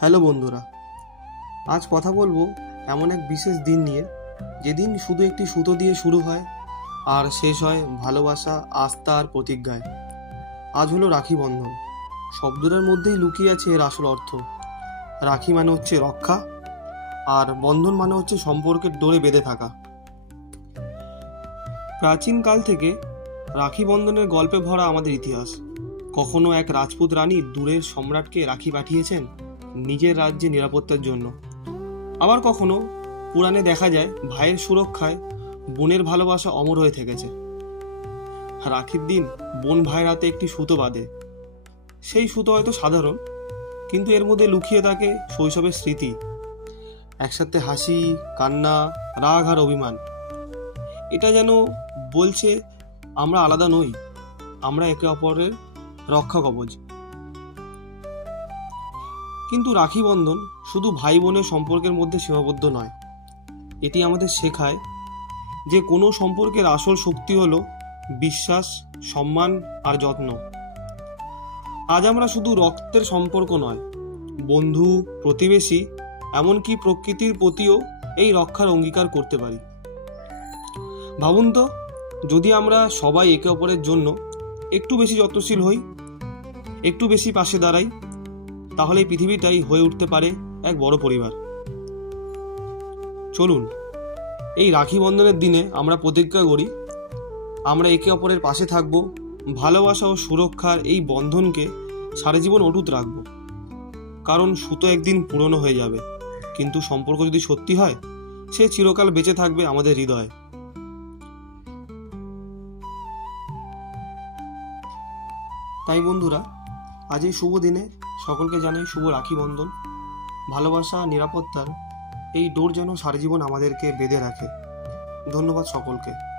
Hello বন্ধুরা, আজ কথা বলব এমন এক বিশেষ দিন নিয়ে। যেদিন শুধু একটি সুতো দিয়ে শুরু হয়, আর শেষ হয় ভালোবাসা, আস্থা আর প্রতিজ্ঞায়। আজ হলো রাখি বন্ধন। শব্দটার মধ্যেই লুকিয়ে আছে এর আসল অর্থ। রাখি মানে হচ্ছে রক্ষা, আর বন্ধন মানে হচ্ছে সম্পর্কের ডোরে বেঁধে থাকা। প্রাচীনকাল থেকে রাখি বন্ধনের গল্পে ভরা আমাদের ইতিহাস। কখনো এক রাজপুত রানী দূরের সম্রাটকে রাখি পাঠিয়েছেন? নিজের রাজ্যে নিরাপত্তার জন্য। আবার কখনো পুরাণে দেখা যায়, ভাইয়ের সুরক্ষায় বোনের ভালোবাসা অমর হয়ে থেকেছে। রাখির দিন বোন ভাইয়ের হাতে একটি সুতো বাঁধে। সেই সুতো হয়তো সাধারণ, কিন্তু এর মধ্যে লুকিয়ে থাকে শৈশবের স্মৃতি। একসাথে হাসি, কান্না, রাগ আর অভিমান। এটা যেন বলছে, আমরা আলাদা নই, আমরা একে অপরের রক্ষা কবচ। কিন্তু রাখি বন্ধন শুধু ভাই বোনের সম্পর্কের মধ্যে সীমাবদ্ধ নয়। এটি আমাদের শেখায় যে কোনো সম্পর্কের আসল শক্তি হলো বিশ্বাস, সম্মান আর যত্ন। আজ আমরা শুধু রক্তের সম্পর্ক নয়, বন্ধু, প্রতিবেশী, এমনকি প্রকৃতির প্রতিও এই রক্ষার অঙ্গীকার করতে পারি। ভাবুন তো, যদি আমরা সবাই একে অপরের জন্য একটু বেশি যত্নশীল হই, একটু বেশি পাশে দাঁড়াই তাহলে এই পৃথিবীটাই হয়ে উঠতে পারে এক বড় পরিবার। চলুন, এই রাখি বন্ধনের দিনে আমরা প্রতিজ্ঞা করি, আমরা একে অপরের পাশে থাকব, ভালোবাসা ও সুরক্ষার এই বন্ধনকে সারা জীবন অটুট রাখব। কারণ সুতো একদিন পুরনো হয়ে যাবে, কিন্তু সম্পর্ক যদি সত্যি হয়, সে চিরকাল বেঁচে থাকবে আমাদের হৃদয়ে। তাই বন্ধুরা, আজ এই শুভ দিনে সকলকে জানাই শুভ রাখি বন্ধন। ভালোবাসা, নিরাপত্তার এই ডোর যেন সারা জীবন আমাদেরকে বেঁধে রাখে। ধন্যবাদ সকলকে।